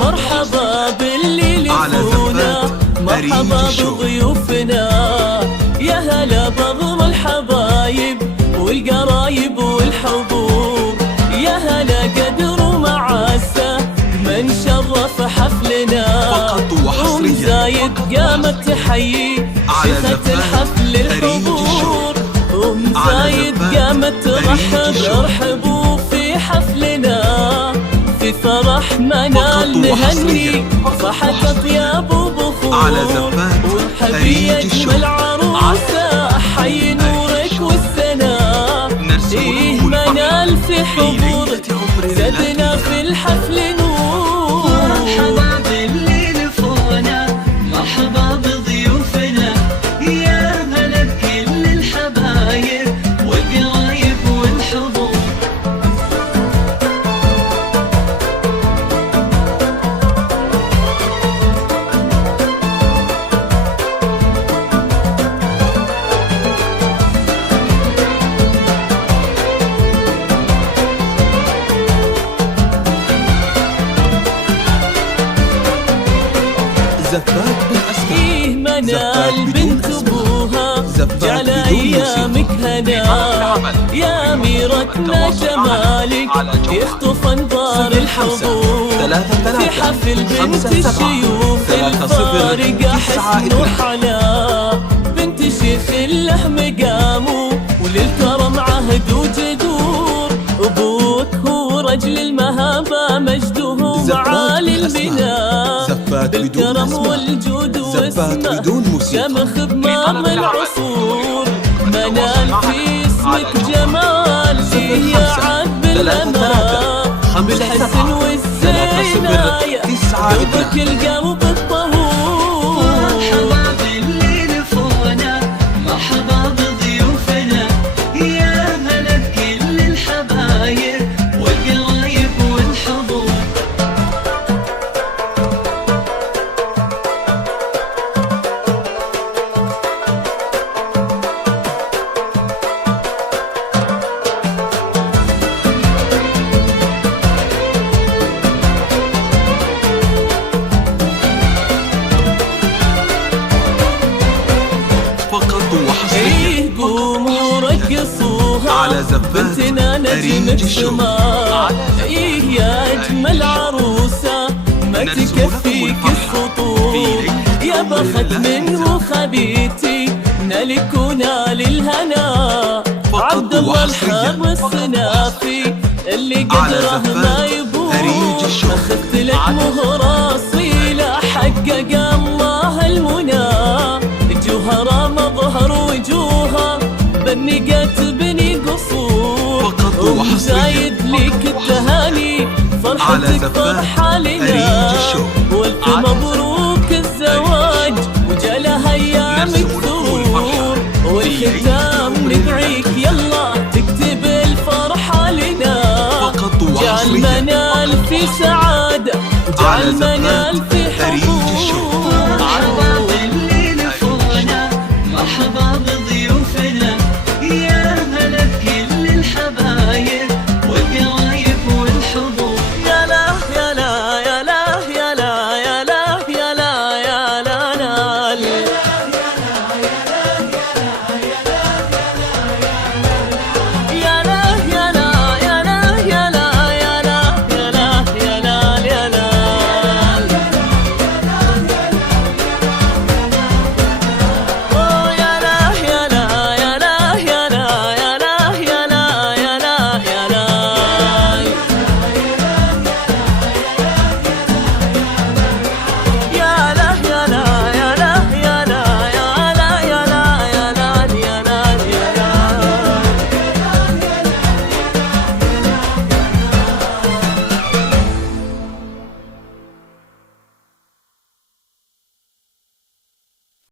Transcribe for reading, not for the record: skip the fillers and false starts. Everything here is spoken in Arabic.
مرحبا باللي لفونا، مرحبا بضيوفنا، يا هلا بغر الحبايب والقرايب والحبوب، يا هلا قدر ومعاسة من شرف حفلنا. ومزايد قامت تحيي شيخة الحفل الحضور، ومزايد قامت ترحب ارحبوا في حفلنا. في فرح منال نهني صحت اطياب وبخور، وحبي اجمل عروسه حي نورك والسنا. ايه منال في حضور زدنا في الحفل نور. مرحبا باللي لفونا، مرحبا بضيوفنا، يا هلا بكل الحبايب والقرايب والحضور. زفات بالأسماء، فيه منال بنت ابوها جعل ايامك هنا، يا أميرتنا جمالك يخطف انظار الحضور. في حفل بنت الشيوخ الفارقة حسن وحلا، بنت شيخ له مقامه وللكرم عهد وجدور. ابوك هو رجل المهابة مجده معالي البناء، بالكرم والجود واسمه شمخ بمر العصور. منال في اسمك جمال فيه يعد بالأمان، بالحسن والزيناية قلبك القلب الطهور. مرحبا باللي لفونا، مرحبا بضيوفنا، يا هلا بكل الحبايب والقرايب والحضور. ايه قوموا رقصوها بنتنا نجم السماء. ايه يا اجمل عروسه ما تكفيك السطور، يا بخت منه خبيتي نالك ونال الهنا. عبد الله الحر الصنافي اللي قدره ما يبور، اخذت لك مهر اصيله حقق الله المنى. جوهرة مظهر وجوها بنقت بني قصور، ومزايد ليك التهاني فرحتك فرحة لنا. والف مبروك الزواج وجعلها ايامك ثور، والختام ندعيك يلا تكتب الفرحة لنا. جعل منال في سعادة وجعل منال في حضور.